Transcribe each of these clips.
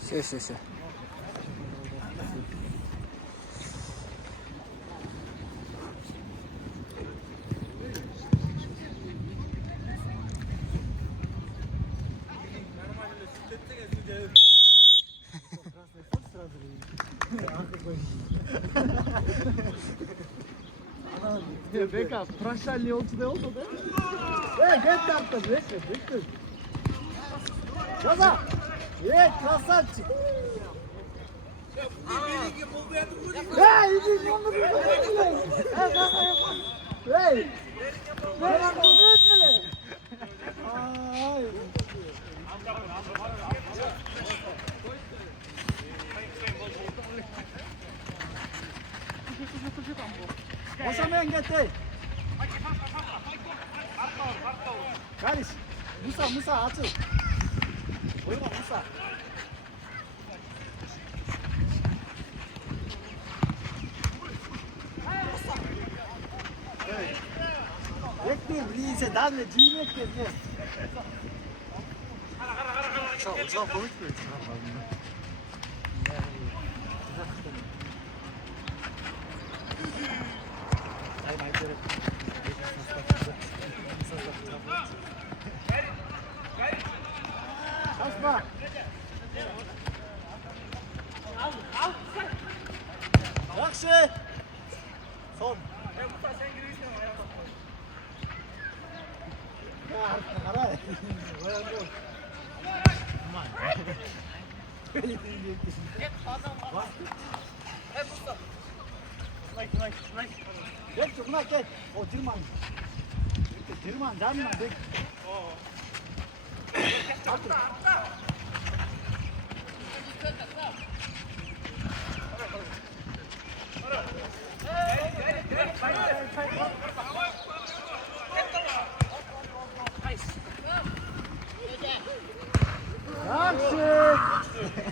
Все. Бека, прощальный он туда oldu da. Get yaptı, bekle. Gaza! Красавчик! İyi onu Hey! Merak etme. Ay! Boşamayan getir. Karış. Musa açıl. Buyurun Musa. Bekleyin, Rize, Danle, Cimet bekle. Uçak komik mi? Kaçma. Yakşı. Son. Sen giriyorsun ama ara. Gel. O Dirman. Dirman, bek. Yakşı.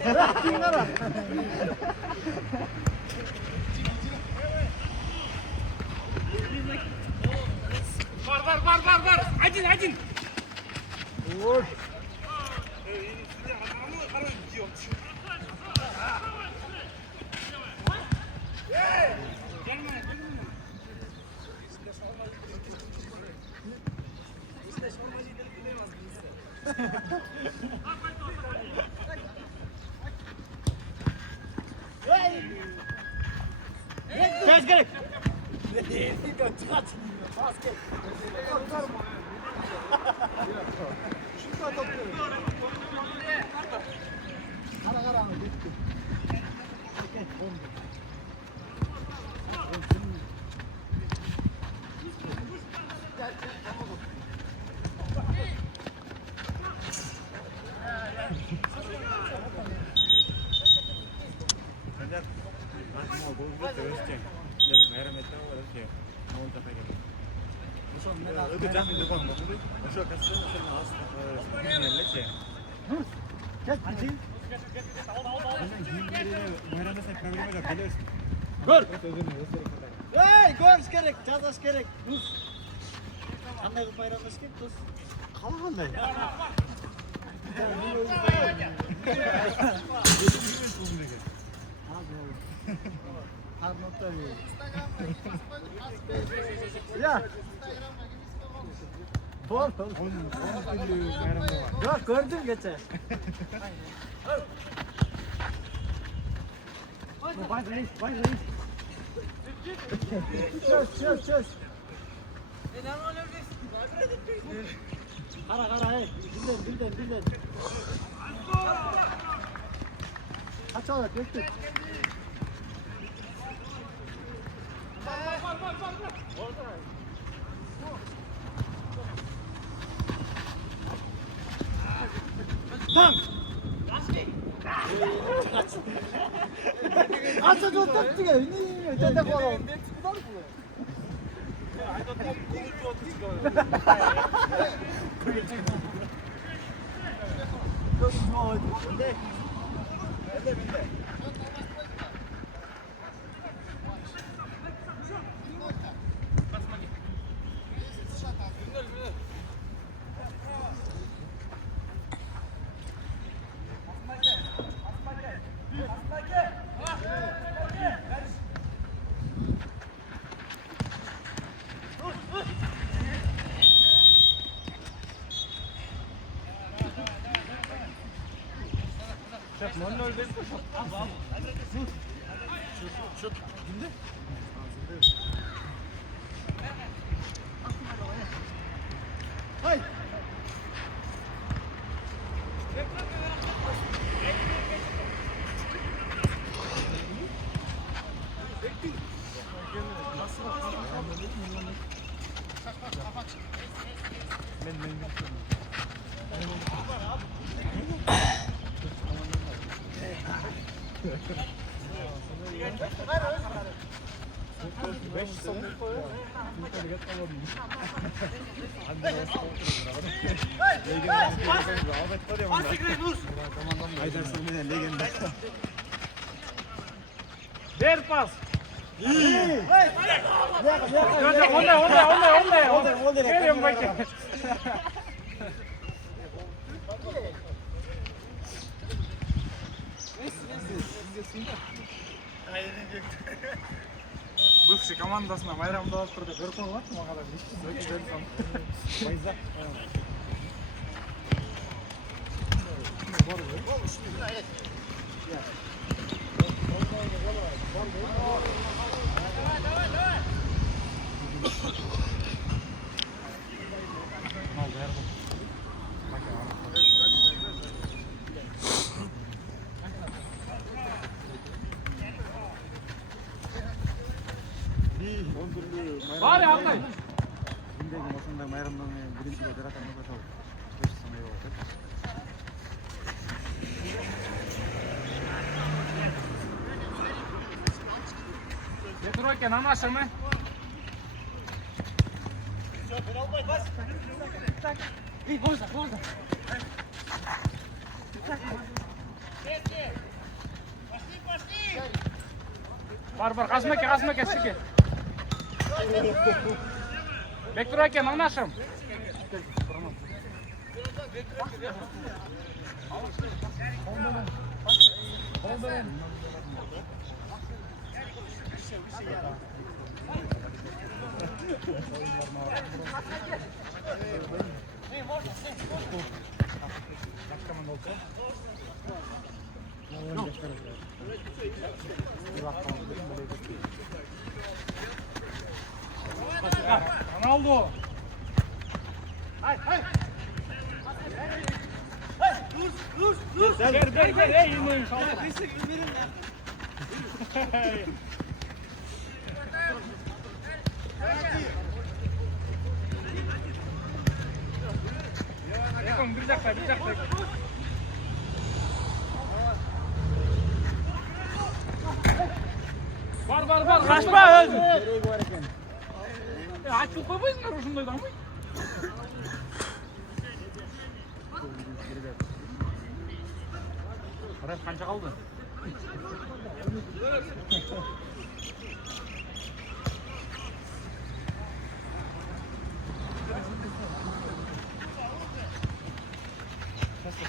Bırak kenara. Var. Acın. Vur. Tez gerek. Basket. Şurada topluyorum. Kara bitti. Hey, görüş gerek, cazas gerek. Dur. Qanday qilib bayramlash kerak, do'st? Qanday? Ya. Doğru. Yok, gördüm geçen. Bay reis. Çöz. Kara hey. Bilden. Kaç olarak bekle. Tam. Aç oturttu ya. Ötede koyalım. Hayır. Ver pas. Onday. Geliyorum bakayım. Бывший командасына майрамдалып тұрды. Көріп қалған маған. Var ya Altay. Gündeki maçında Mayram'dan birinci ve Berat Anadolu Tavu. Петройке на нашем. Бар, қасымеке, шеке. Бектройке на нашем. Ronaldo. Ver. Ey, yılmayın. Yakın, bir dakika. Var. Kaçma özüm. Açıp koymayız mı şundaydı ama? Parası kança kaldı?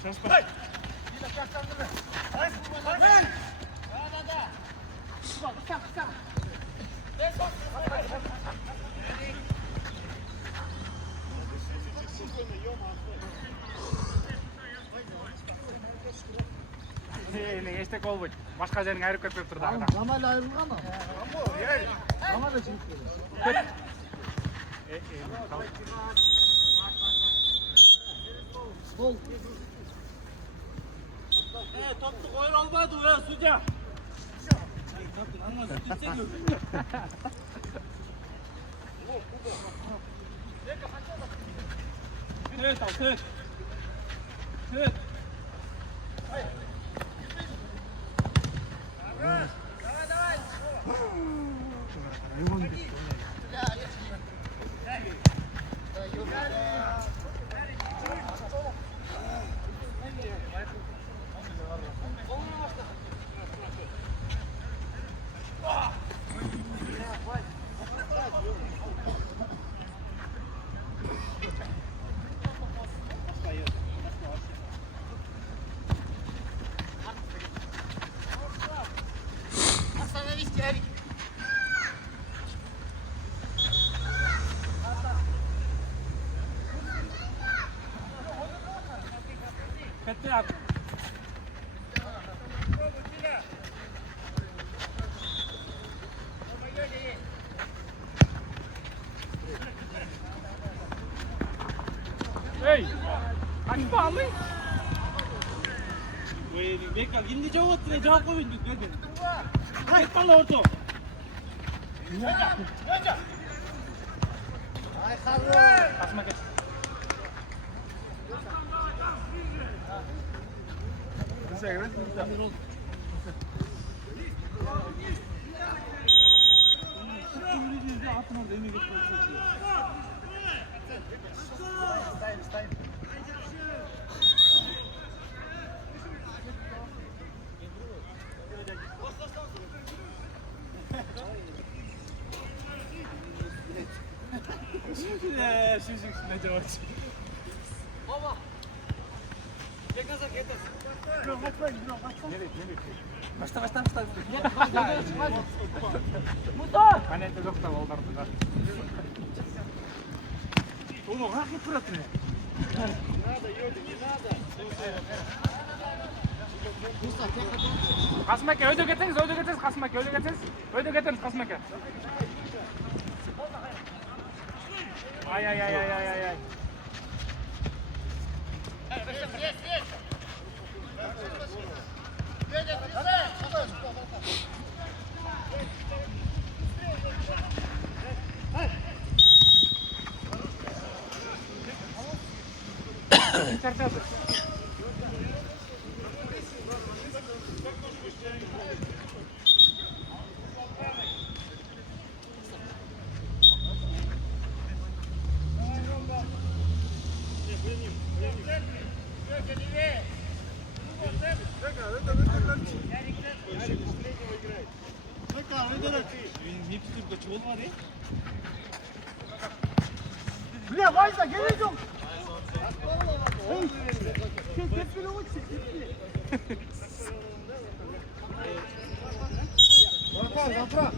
Şaşma. Este gol bu. Başka жерің айырып кетпеп тұрды ағада. Рамайлы айырылған ма? Рамайлы жігіт келді. Gol. Toptu koyun olmadı ya судья. Evet. Кетті ат. Kaçma abi. Bekal, indi cevap ver, cevap koyun. Kaç bana orta. Ay karlı. Kaçma geç. Başla. Hani de yok da oldardı da. Oğlum haklı fıratını. Kasmake, öde getiriniz, Kasmake, öde getiriniz, Kasmake. Ay. Çarçadı. Bля, Вайса, гелейдем! Тепкілі өтсі, тепкілі. Запра.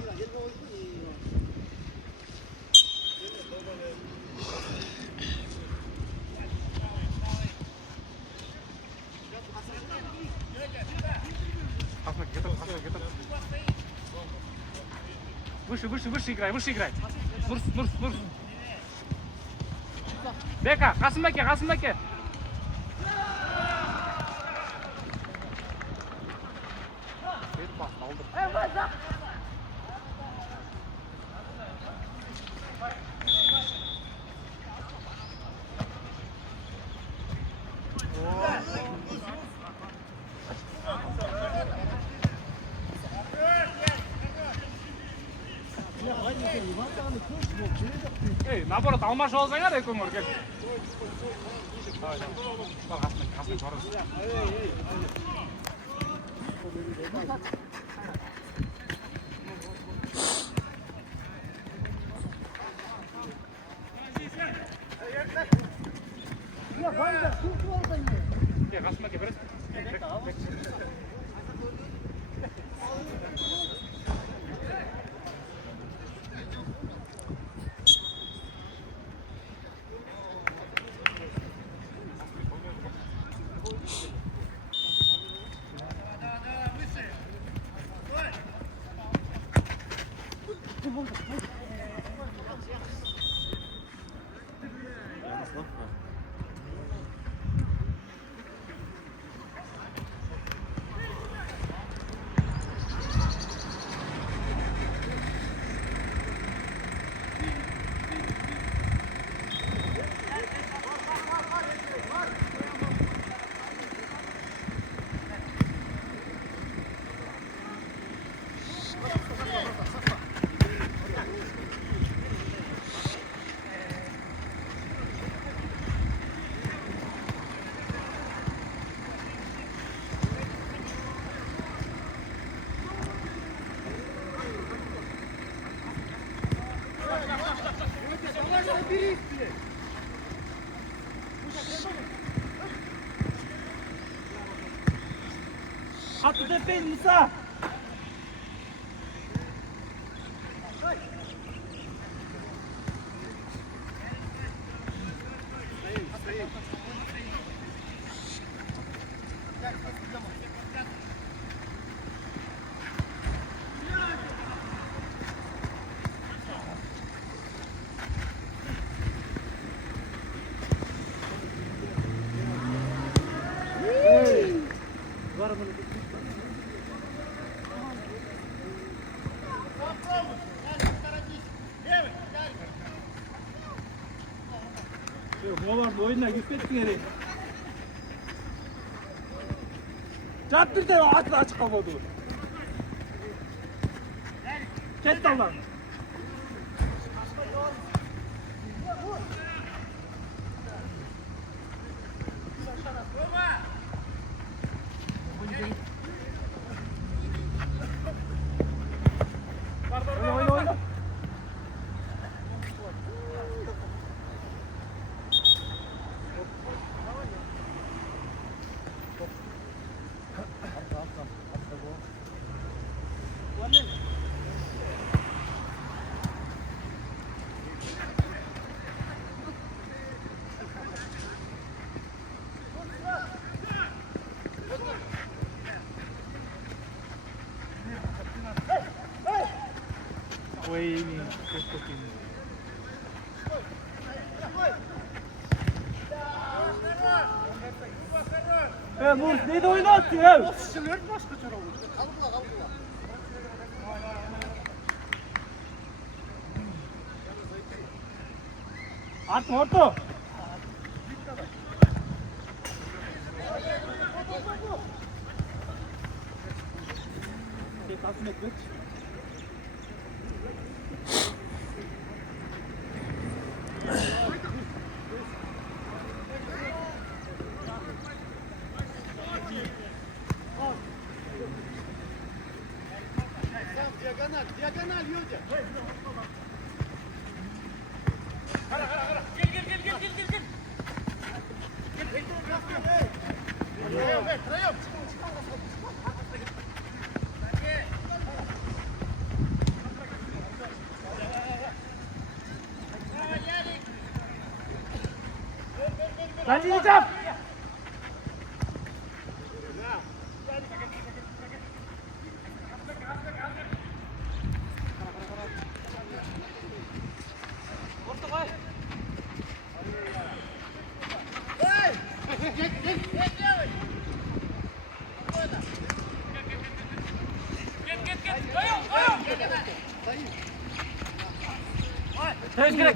Выше играй. Нурс. Бека, Kasmake. Ей, наоборот, алмашы алсаңар екеуіңер кел. Kasmake, жорыз. Kasmake, біріз. Hattı tepeyin Musa. Ne var bu oyunla gitmesin yeri. Çarptır da atla açık kalmadı. Ket dallan. Oyna. Wayne, Murs neydi oyunu attı ya? Atma orta. Tasmin etmek. Diagonal Yuja. Ben diyeceğim. Temiz gerek.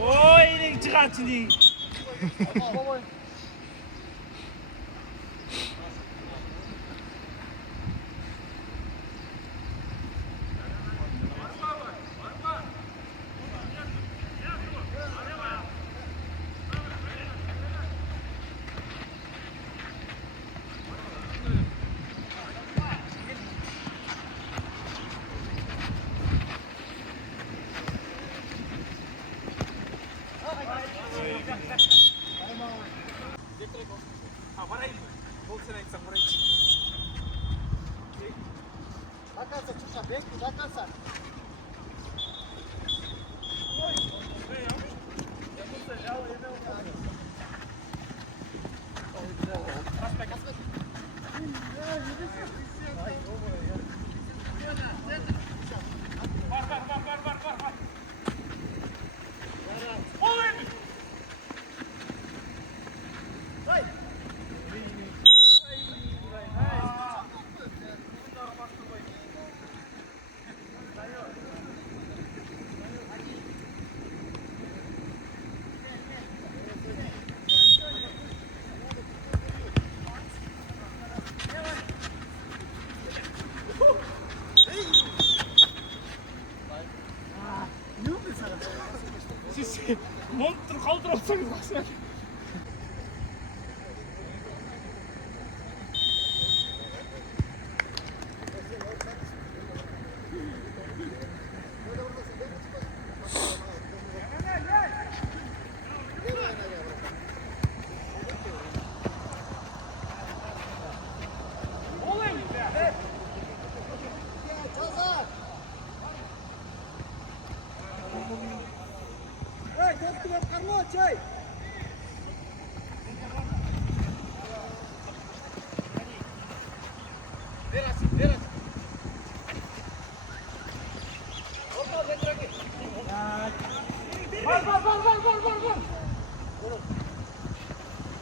Oy, çıkar şimdi. Zakarsa Çuşa, bekle zakarsa. Siz montunu kaldırırsanız baksana.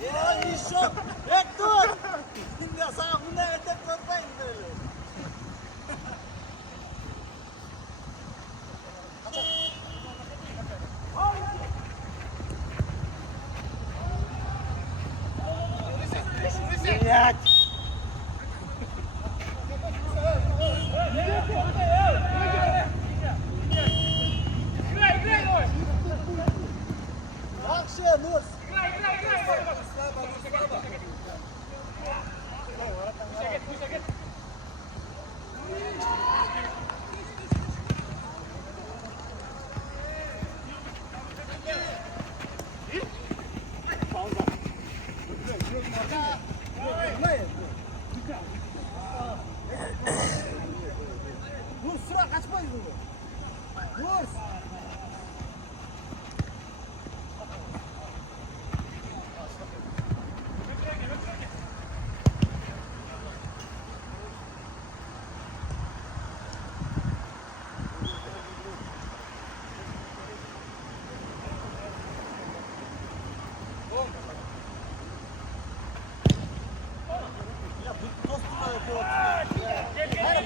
Ya işo, dur. Şimdi sana bundan etek tutmayın böyle. Блядь! Вообще, нос! Nurs, sıra kaçmayız bunu. Nurs!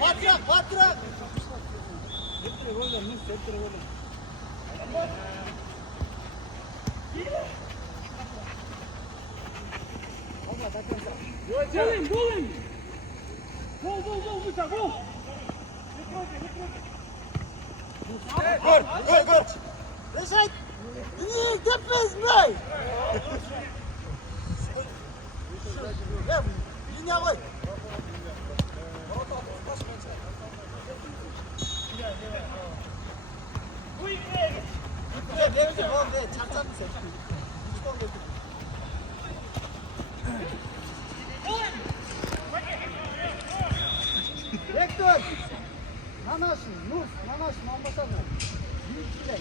Батырақ, батырақ! Септірі ойнам, Нұрс, септірі ойнам. Делаем, голым! Гол, Муса, гол! Gol! Reşat! İyi, tepez mi? Ya, yine koy. Bekle, oğlum, çarpacak mısın? Hiç gol bekle. Bekle! Nanaşın, Nurs, nanaşın, anlasana. Yürüksüler.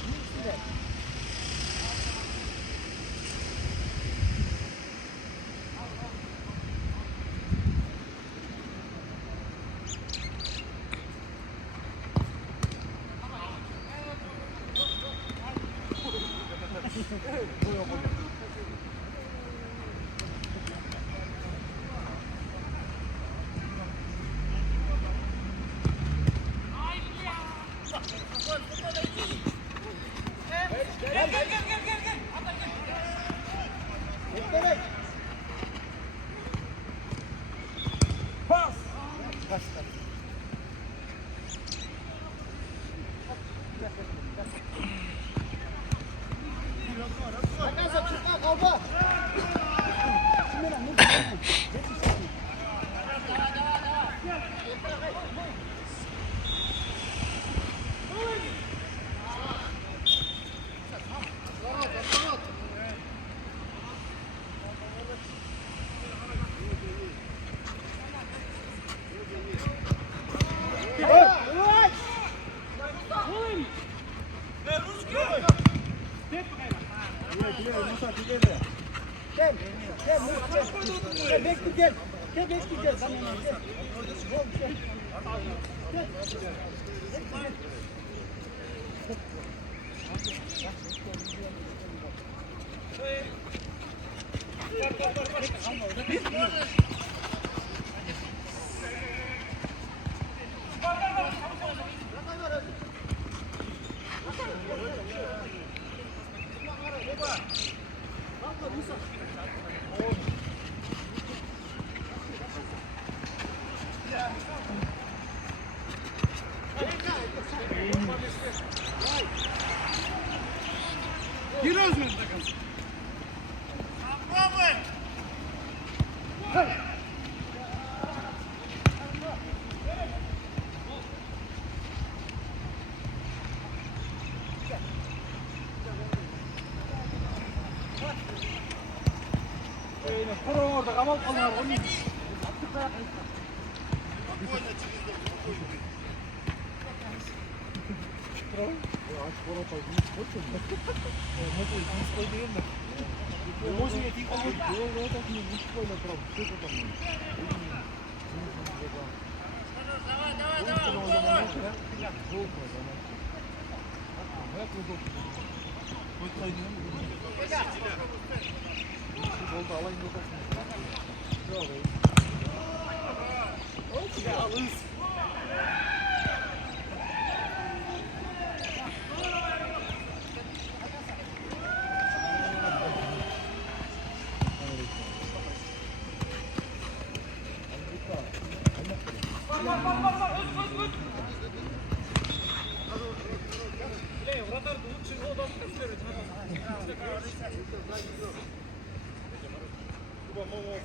Beklemek. Pas! Arkadaşlar çıkma kalba. Şimdi lan Nurs. Gel bekle gel. Gel bekle gel. Giriyoruz mu takım? Kurun orada kamal kalıyor. Bu ne oldu?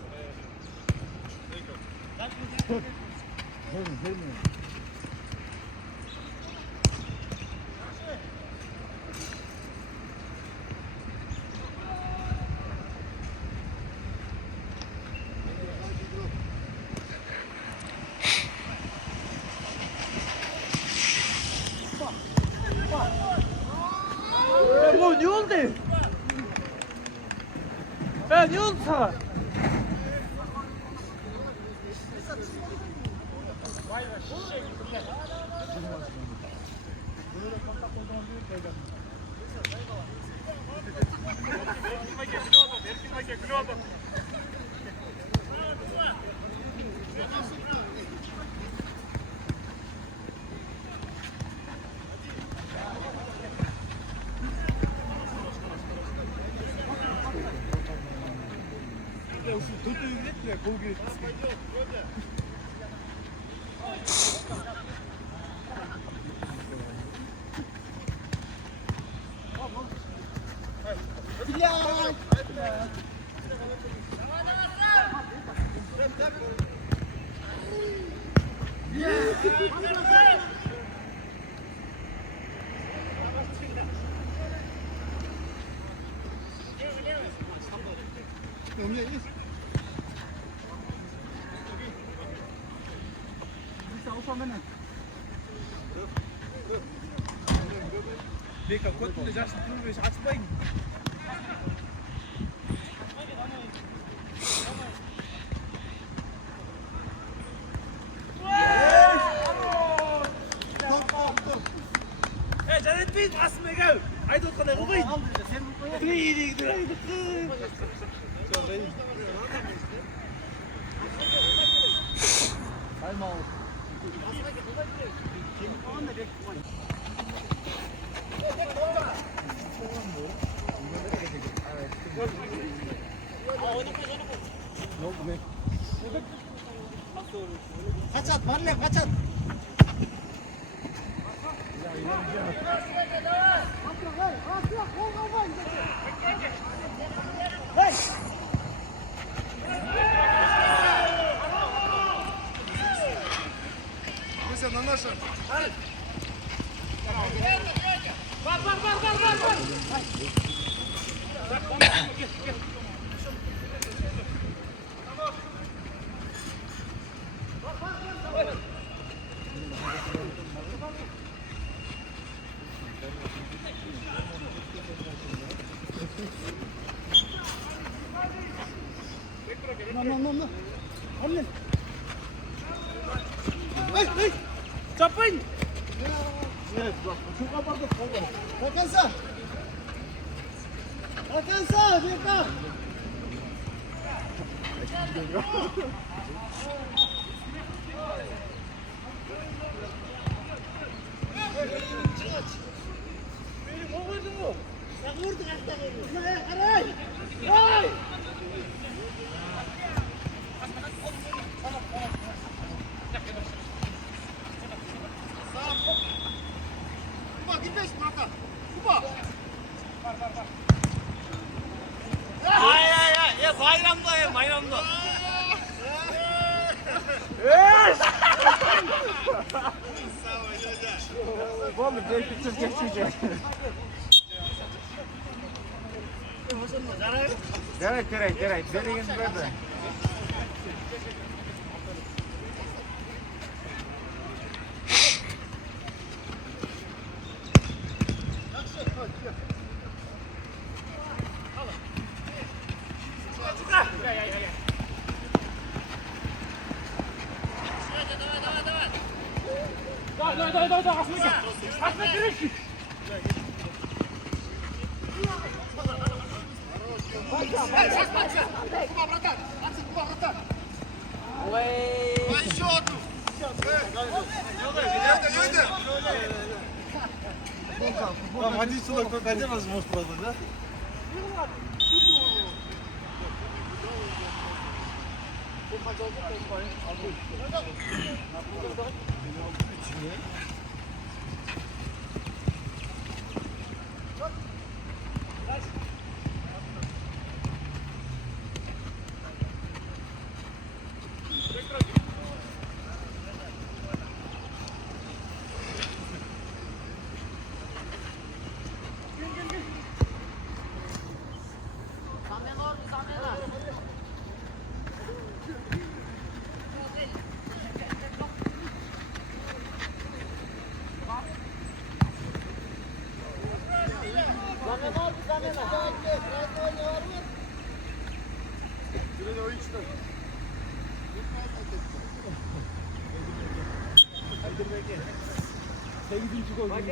Ne oldu sana? Beka, quanto tu já se provas, há-te bem. Janet Pitt, asma gel. Haydi o kadar ubayın. Triydik, triydik. Kaç at, Marley kaç at. Çapın! Hakansa. Hakansa, Beka. Bayramda. Vamos, deixa eu te dizer. Gerek. Derin böyle. Давай, Ахмет, берешь! Hadi sulak bak acemaz mı ortada?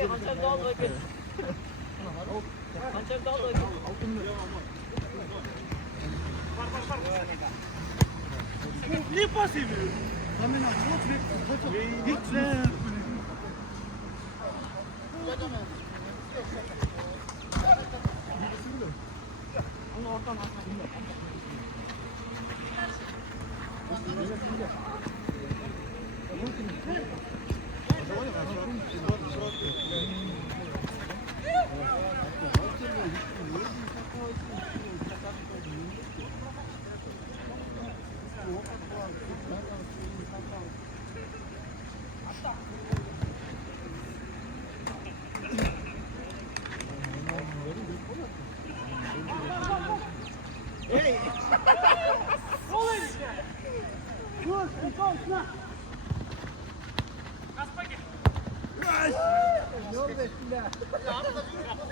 Hançer daha da öpün. Hançer daha da öpün. Niye pas ediyor? Hemen açmak ve hiç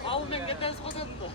Al men geten skodan da.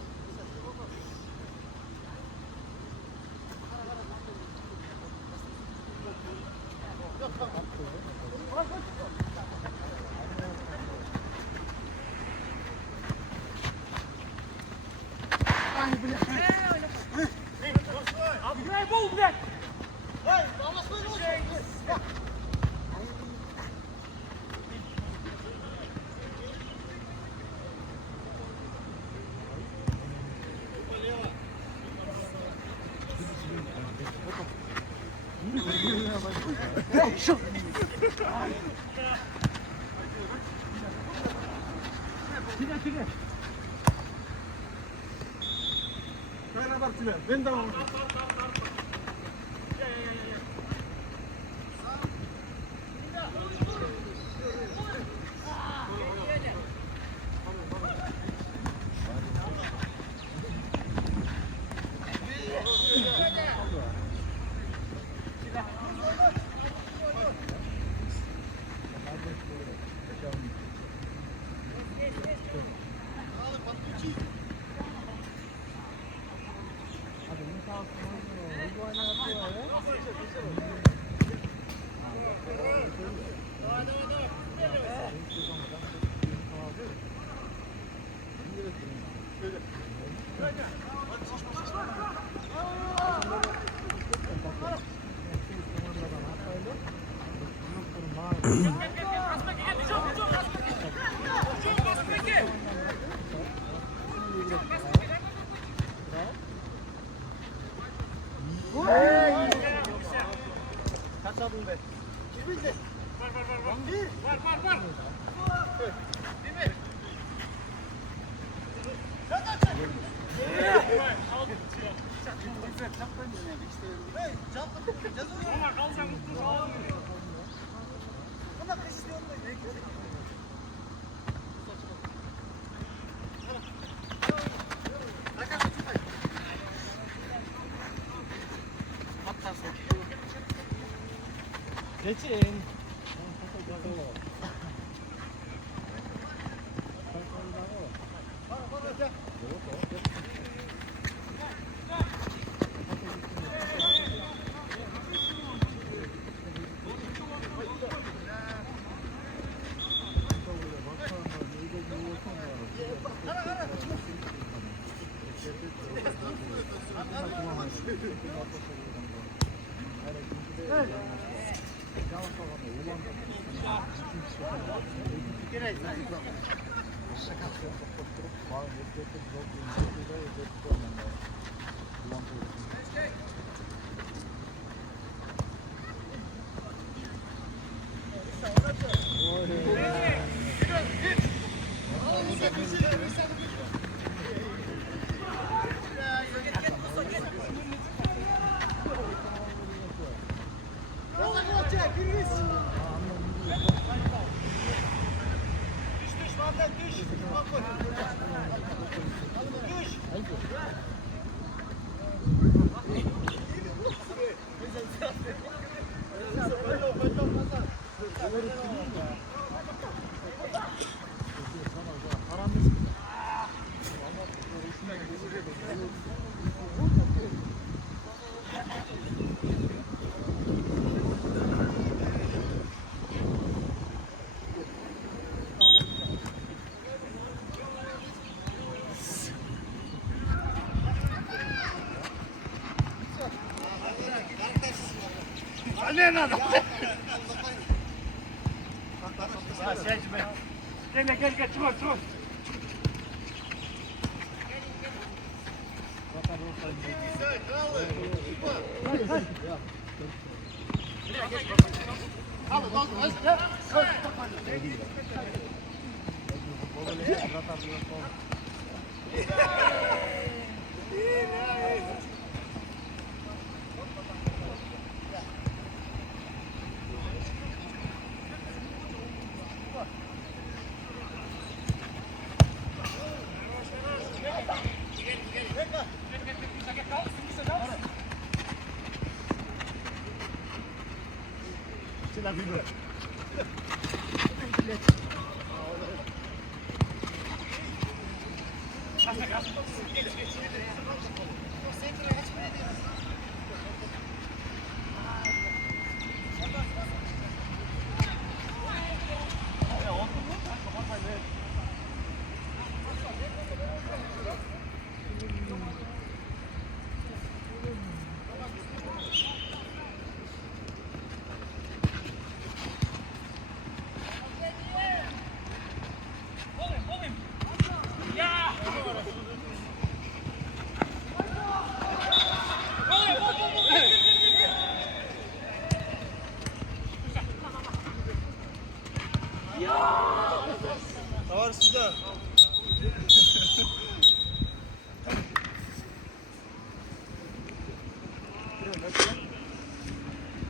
ben de Kaçadın be. geçin. Düş. Gel, çıkar. Var sizde.